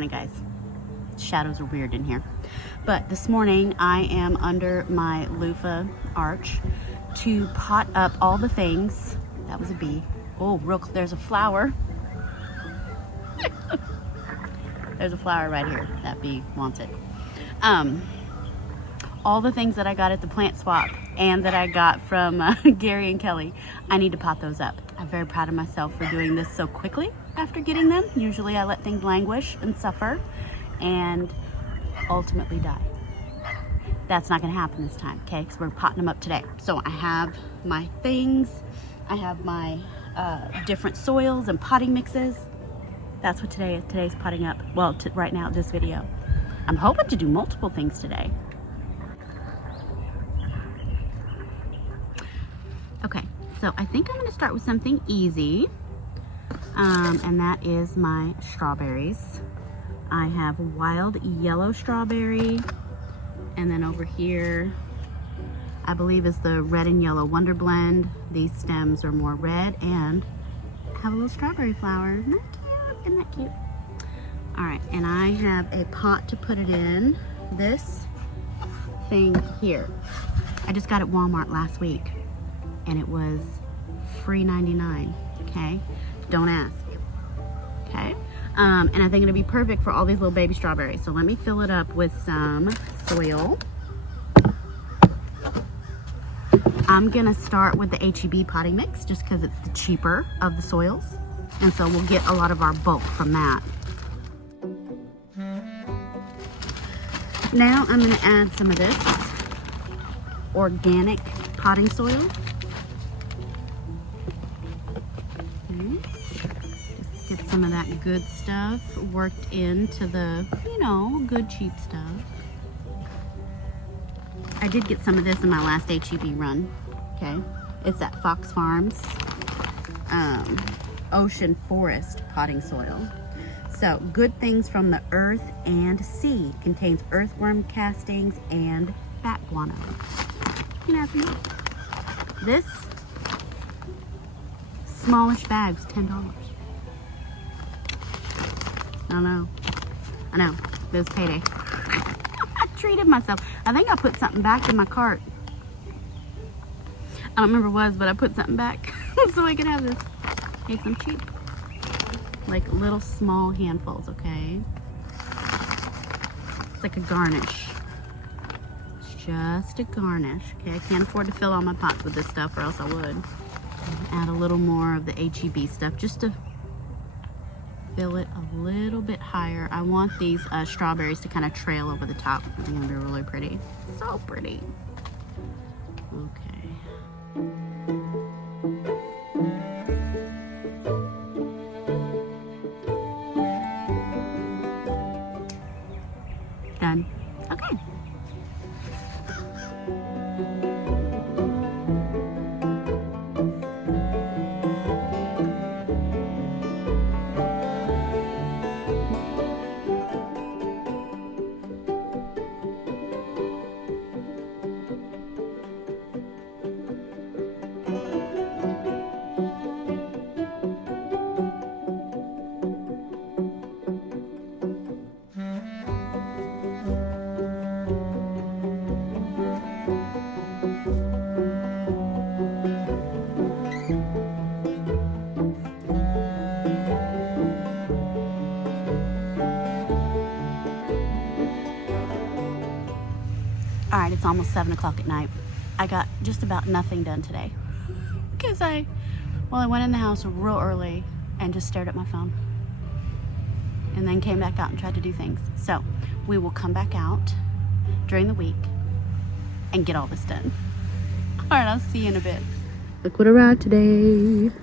morning, guys. Shadows are weird in here. But this morning I am under my loofah arch to pot up all the things. That was a bee. Oh, there's a flower. There's a flower right here. That bee wants it. All the things that I got at the plant swap and that I got from Gary and Kelly, I need to pot those up. I'm very proud of myself for doing this so quickly after getting them. Usually I let things languish and suffer and ultimately die. That's not gonna happen this time, okay? Because we're potting them up today. So I have my things, I have my different soils and potting mixes. That's what today's potting up. Well, right now, this video. I'm hoping to do multiple things today. Okay, so I think I'm gonna start with something easy, and that is my strawberries. I have wild yellow strawberry, and then over here, I believe is the red and yellow Wonder Blend. These stems are more red and have a little strawberry flower. Isn't that cute? Isn't that cute? All right, and I have a pot to put it in. This thing here. I just got it at Walmart last week, and it was free 99, okay? Don't ask, okay? And I think it'll be perfect for all these little baby strawberries. So let me fill it up with some soil. I'm gonna start with the HEB potting mix just because it's the cheaper of the soils. And so we'll get a lot of our bulk from that. Now I'm gonna add some of this organic potting soil. Get some of that good stuff worked into the, you know, good cheap stuff. I did get some of this in my last HEB run, okay? It's at Fox Farms Ocean Forest potting soil. So, good things from the earth and sea. Contains earthworm castings and bat guano. You can add some more. This smallish bag's $10. I know, it was payday. I treated myself. I think I put something back in my cart. I don't remember what it was, but I put something back so I could have this. Make them cheap. Like little small handfuls, okay? It's like a garnish. It's just a garnish, okay? I can't afford to fill all my pots with this stuff or else I would. Add a little more of the HEB stuff just to fill it a little bit higher. I want these strawberries to kind of trail over the top. I think they're really pretty. So pretty. Okay. Done. Okay. All right, it's almost 7 o'clock at night. I got just about nothing done today because I went in the house real early and just stared at my phone and then came back out and tried to do things. So we will come back out during the week and get all this done. All right, I'll see you in a bit. Look what arrived today.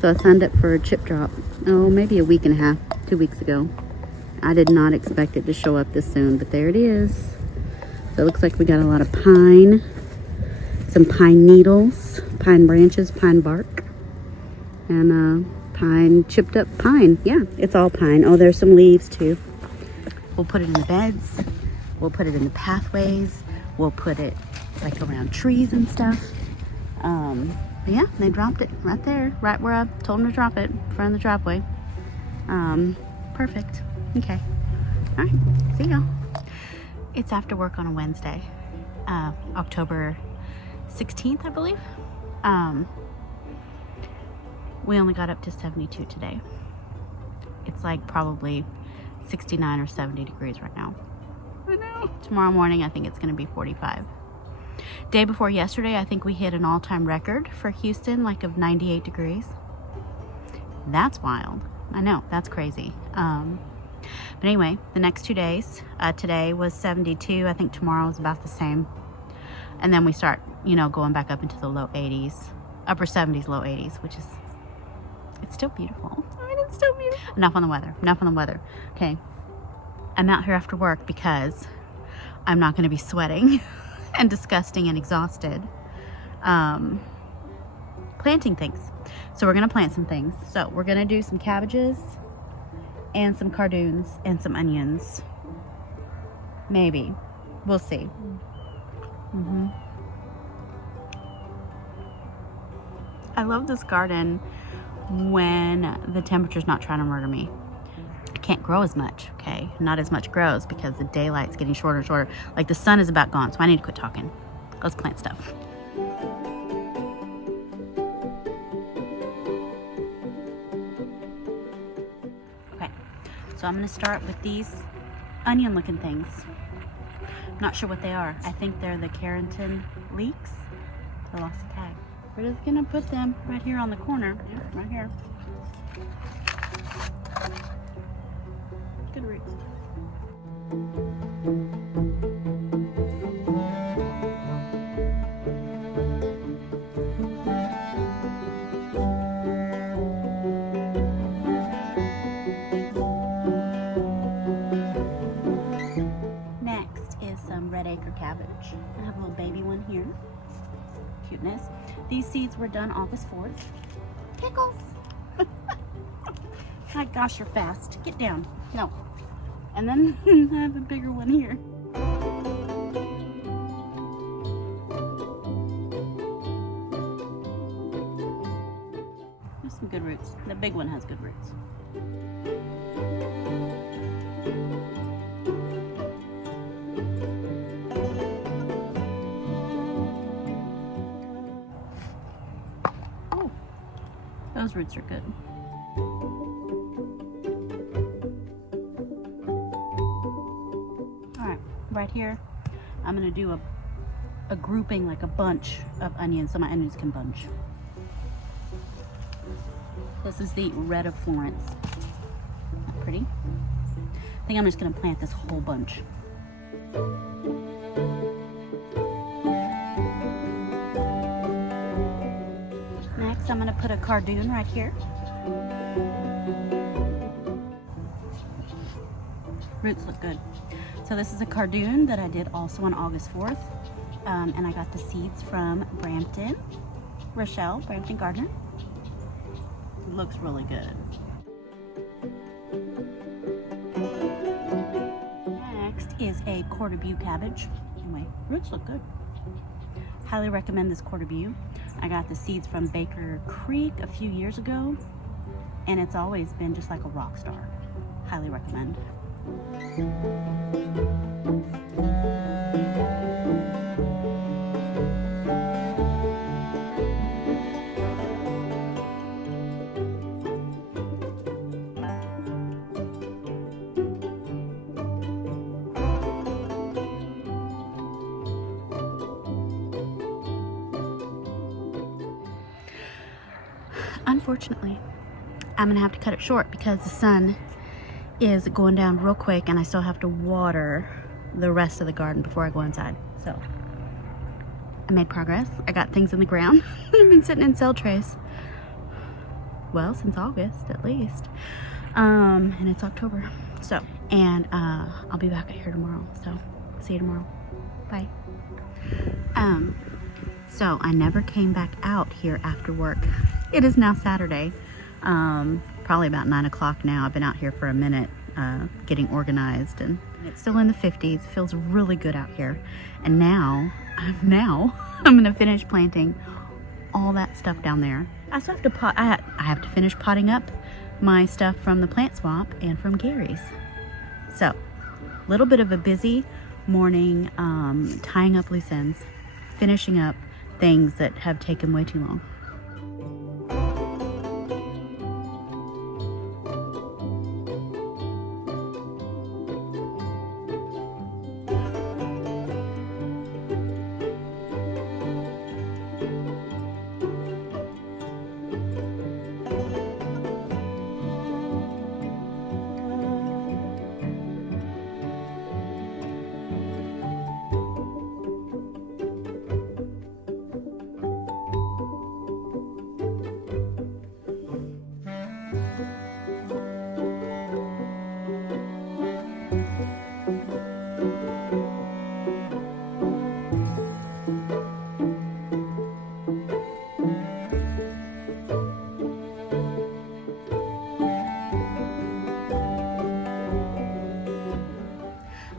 So I signed up for a chip drop, maybe a week and a half, 2 weeks ago. I did not expect it to show up this soon, but there it is. So it looks like we got a lot of pine, some pine needles, pine branches, pine bark, and pine, chipped up pine. Yeah, it's all pine. Oh, there's some leaves too. We'll put it in the beds. We'll put it in the pathways. We'll put it like around trees and stuff. But yeah, they dropped it right there, right where I told them to drop it, in front of the driveway. Perfect. Okay. All right. See y'all. It's after work on a Wednesday, October 16th, I believe. We only got up to 72 today. It's like probably 69 or 70 degrees right now. I know. Tomorrow morning, I think it's going to be 45. Day before yesterday, I think we hit an all-time record for Houston, like of 98 degrees. That's wild. I know, that's crazy. But anyway, the next 2 days, today was 72. I think tomorrow is about the same. And then we start, you know, going back up into the low 80s, upper 70s, low 80s, which is, it's still beautiful. I mean, it's still beautiful. Enough on the weather. Enough on the weather. Okay. I'm out here after work because I'm not going to be sweating and disgusting and exhausted planting things. So we're going to plant some things. So we're going to do some cabbages and some cardoons and some onions. Maybe. We'll see. I love this garden when the temperature's not trying to murder me. I can't grow as much, okay? Not as much grows because the daylight's getting shorter and shorter. Like the sun is about gone, so I need to quit talking. Let's plant stuff. Okay, so I'm gonna start with these onion looking things. Not sure what they are. I think they're the Carrington leeks. I lost the tag. We're just gonna put them right here on the corner. Yeah, right here. Good roots. Next is some red acre cabbage. I have a little baby one here. Cuteness. These seeds were done August 4th. Pickles! My gosh, you're fast. Get down. No. And then I have a bigger one here. There's some good roots. The big one has good roots. Oh, those roots are good. Right here, I'm gonna do a grouping, like a bunch of onions, so my onions can bunch. This is the red of Florence. Not pretty. I think I'm just gonna plant this whole bunch. Next, I'm gonna put a cardoon right here. Roots look good. So this is a cardoon that I did also on August 4th. And I got the seeds from Brampton, Rochelle, Brampton Gardener. It looks really good. Next is a quarter-view cabbage. Anyway, roots look good. Highly recommend this quarter-view. I got the seeds from Baker Creek a few years ago, and it's always been just like a rock star. Highly recommend. Unfortunately, I'm gonna have to cut it short because the sun is going down real quick and I still have to water the rest of the garden before I go inside. So I made progress. I got things in the ground that have been sitting in cell trays, well, since August at least, and it's October. So, and I'll be back here tomorrow, so see you tomorrow. Bye. So I never came back out here after work. It is now Saturday, probably about 9 o'clock now. I've been out here for a minute getting organized, and it's still in the 50s. It feels really good out here. And now I'm gonna finish planting all that stuff down there. I still have to I have to finish potting up my stuff from the plant swap and from Gary's. So, a little bit of a busy morning, tying up loose ends, finishing up things that have taken way too long.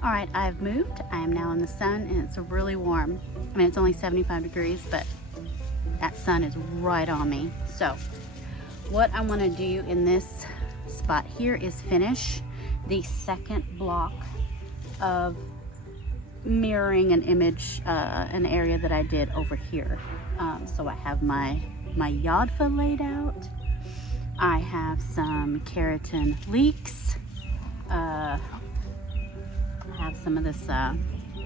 All right, I've moved. I am now in the sun and it's really warm. I mean, it's only 75 degrees, but that sun is right on me. So what I want to do in this spot here is finish the second block of mirroring an image, an area that I did over here. So I have my yodfa laid out. I have some keratin leeks. I have some of this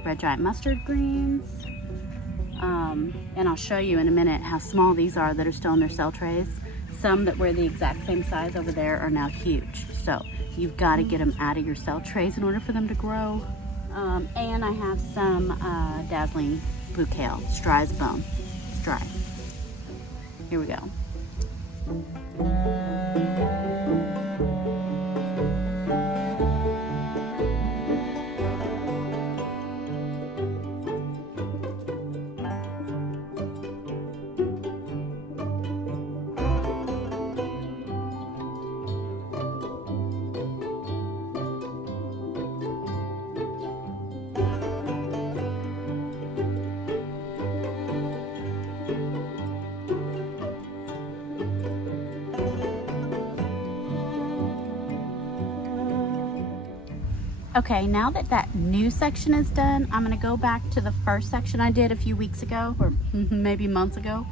red giant mustard greens. And I'll show you in a minute how small these are that are still in their cell trays. Some that were the exact same size over there are now huge. So you've got to get them out of your cell trays in order for them to grow. And I have some dazzling blue kale. It's dry as a bone. It's dry. Here we go. Okay, now that that new section is done, I'm gonna go back to the first section I did a few weeks ago, or maybe months ago.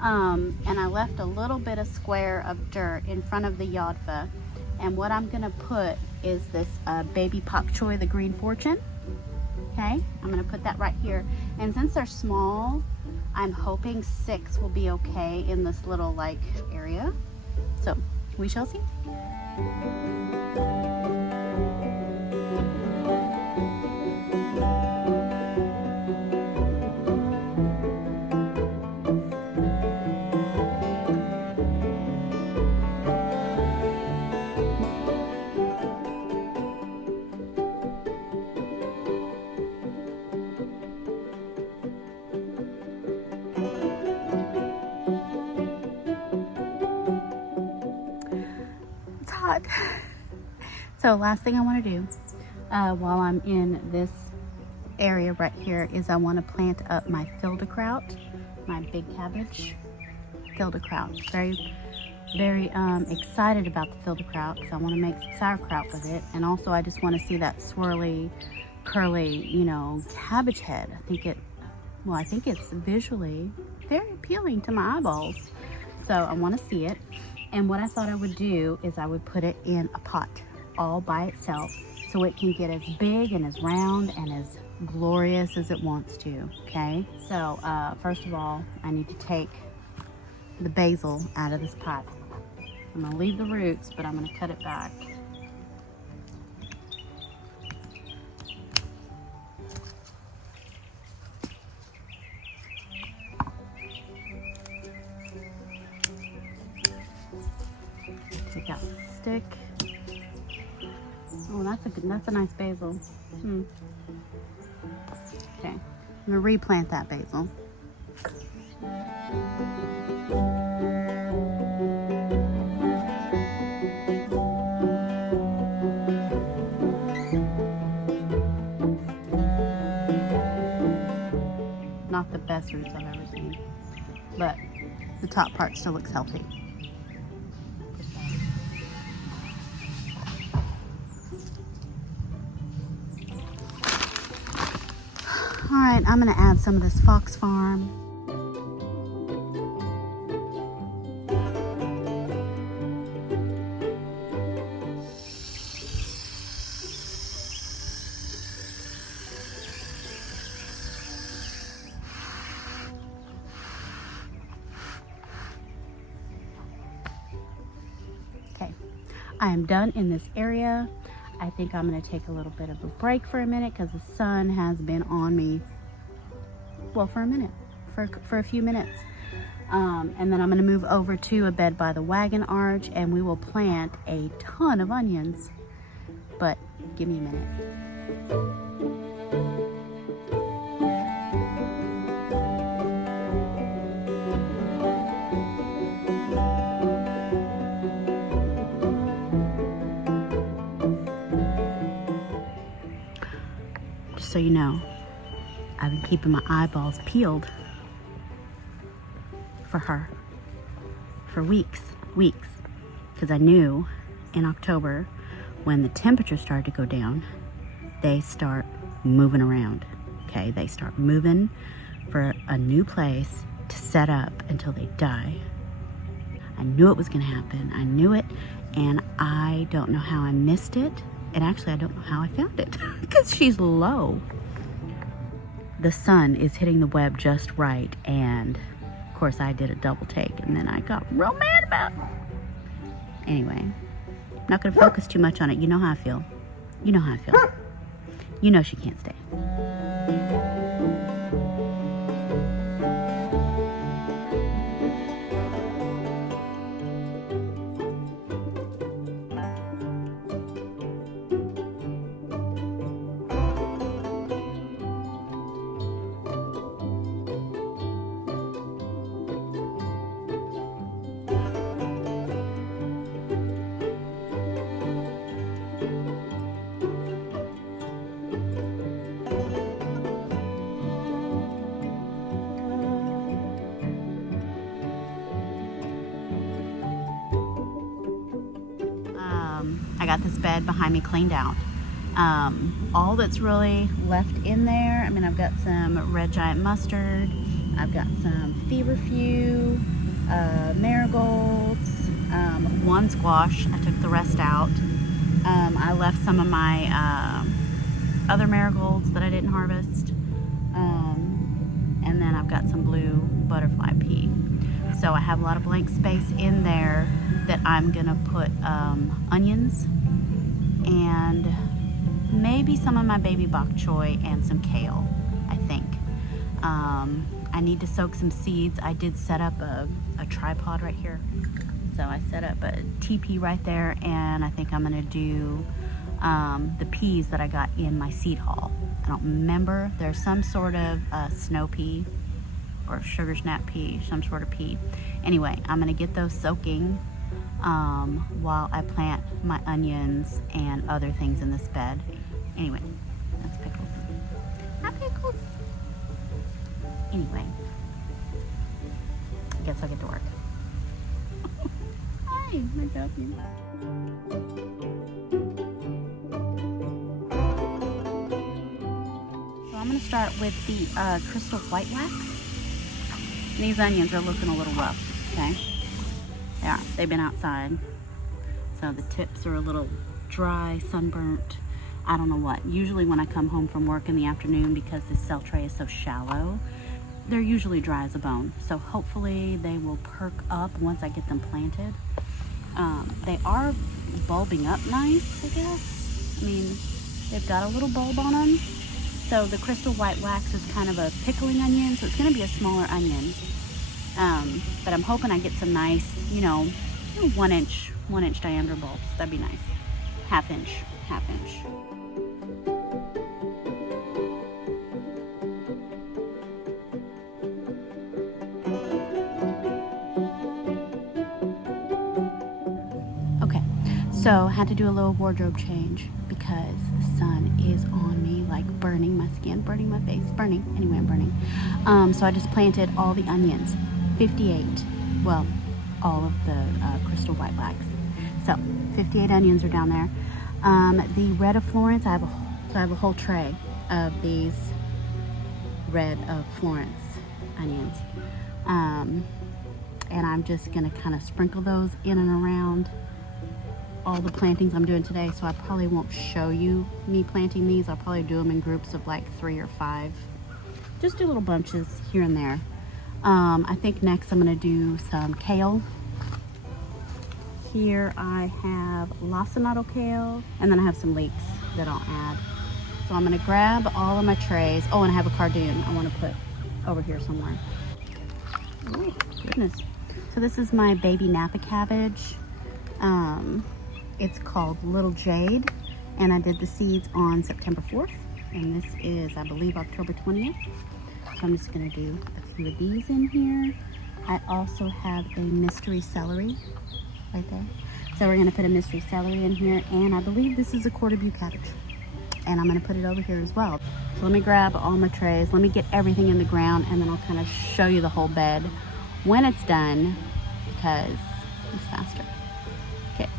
And I left a little bit of square of dirt in front of the yodfa. And what I'm gonna put is this baby pak choi, the green fortune. Okay, I'm gonna put that right here. And since they're small, I'm hoping 6 will be okay in this little like area. So we shall see. So last thing I want to do while I'm in this area right here is I want to plant up my filderkraut, my big cabbage filderkraut. Very excited about the filderkraut because I want to make some sauerkraut with it, and also I just want to see that swirly, curly, you know, cabbage head. I think it's visually very appealing to my eyeballs. So I want to see it. And what I thought I would do is I would put it in a pot all by itself so it can get as big and as round and as glorious as it wants to, okay? So first of all, I need to take the basil out of this pot. I'm gonna leave the roots, but I'm gonna cut it back. Take out the stick. Oh, that's a nice basil. Okay, I'm gonna replant that basil. Not the best roots I've ever seen, but the top part still looks healthy. All right, I'm gonna add some of this Fox Farm. Okay, I am done in this area. I think I'm gonna take a little bit of a break for a minute because the sun has been on me, well, for a minute, for a few minutes. And then I'm gonna move over to a bed by the wagon arch and we will plant a ton of onions. But give me a minute. So you know, I've been keeping my eyeballs peeled for her for weeks, because I knew in October when the temperature started to go down, they start moving around, okay? They start moving for a new place to set up until they die. I knew it was gonna happen. I knew it, and I don't know how I missed it. And actually, I don't know how I found it because she's low. The sun is hitting the web just right. And of course I did a double take and then I got real mad about it. Anyway, not gonna focus too much on it. You know how I feel. You know how I feel. You know she can't stay. I got this bed behind me cleaned out. All that's really left in there, I mean, I've got some red giant mustard, I've got some feverfew, marigolds, one squash. I took the rest out. I left some of my other marigolds that I didn't harvest. And then I've got some blue butterfly pea. So I have a lot of blank space in there that I'm gonna put onions and maybe some of my baby bok choy and some kale, I think. I need to soak some seeds. I did set up a tripod right here. So I set up a teepee right there, and I think I'm gonna do the peas that I got in my seed haul. I don't remember. There's some sort of snow pea or sugar snap pea, some sort of pea. Anyway, I'm gonna get those soaking while I plant my onions and other things in this bed. Anyway, that's Pickles. Hi, Pickles. Anyway, I guess I'll get to work. Hi, my doggy. So I'm gonna start with the crystal white wax. These onions are looking a little rough, okay? Yeah, they've been outside. So the tips are a little dry, sunburnt. I don't know what. Usually when I come home from work in the afternoon, because this cell tray is so shallow, they're usually dry as a bone. So hopefully they will perk up once I get them planted. They are bulbing up nice, I guess. I mean, they've got a little bulb on them. So the crystal white wax is kind of a pickling onion, so it's gonna be a smaller onion. But I'm hoping I get some nice, you know, 1 inch diameter bulbs. That'd be nice. Half inch. Okay, so I had to do a little wardrobe change because the sun is on me, like burning my skin, burning my face, burning. Anyway, I'm burning. So I just planted all the onions, 58. Well, all of the crystal white wax. So 58 onions are down there. The red of Florence, I have a whole tray of these red of Florence onions. And I'm just gonna kind of sprinkle those in and around all the plantings I'm doing today. So I probably won't show you me planting these. I'll probably do them in groups of like 3 or 5. Just do little bunches here and there. I think next I'm gonna do some kale. Here I have lacinato kale, and then I have some leeks that I'll add. So I'm gonna grab all of my trays. Oh, and I have a cardoon I wanna put over here somewhere. Oh, goodness. So this is my baby Napa cabbage. It's called Little Jade, and I did the seeds on September 4th, and this is, I believe, October 20th. So I'm just gonna do a few of these in here. I also have a mystery celery right there. So we're gonna put a mystery celery in here, and I believe this is a quarter view cabbage. And I'm gonna put it over here as well. So let me grab all my trays, let me get everything in the ground, and then I'll kind of show you the whole bed when it's done, because it's faster. Okay.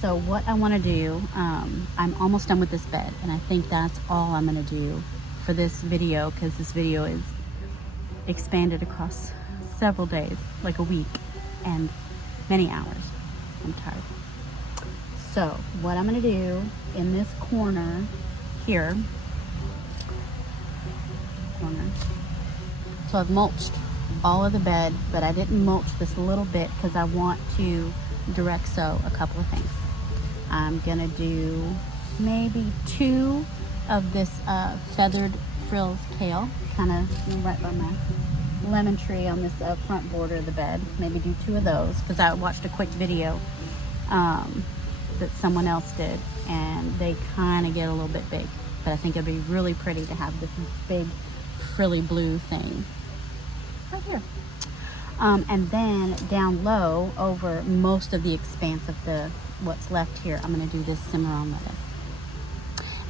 So what I want to do, I'm almost done with this bed, and I think that's all I'm going to do for this video, because this video is expanded across several days, like a week and many hours. I'm tired. So what I'm going to do in this corner here, so I've mulched all of the bed, but I didn't mulch this little bit because I want to direct sow a couple of things. I'm gonna do maybe 2 of this feathered frills kale, kind of right by my lemon tree on this front border of the bed. Maybe do 2 of those, because I watched a quick video that someone else did, and they kind of get a little bit big, but I think it'd be really pretty to have this big frilly blue thing right here. And then down low over most of the expanse of the what's left here, I'm going to do this Cimarron lettuce.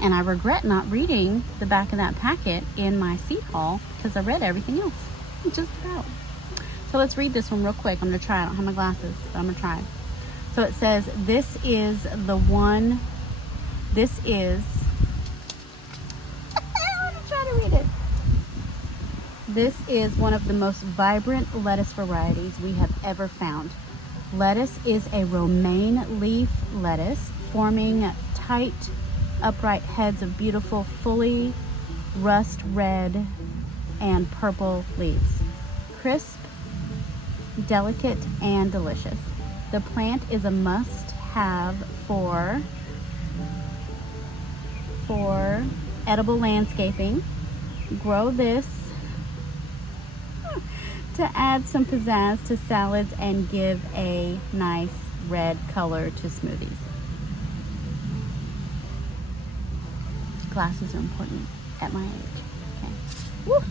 And I regret not reading the back of that packet in my seed haul, because I read everything else just about. So let's read this one real quick. I'm going to try. I don't have my glasses, but I'm going to try. So it says, this is the one, this is, I'm going to try to read it. This is one of the most vibrant lettuce varieties we have ever found. Lettuce is a romaine leaf lettuce, forming tight, upright heads of beautiful, fully rust red and purple leaves. Crisp, delicate, and delicious. The plant is a must-have for edible landscaping. Grow this to add some pizzazz to salads and give a nice red color to smoothies. Glasses are important at my age. Okay. Woo.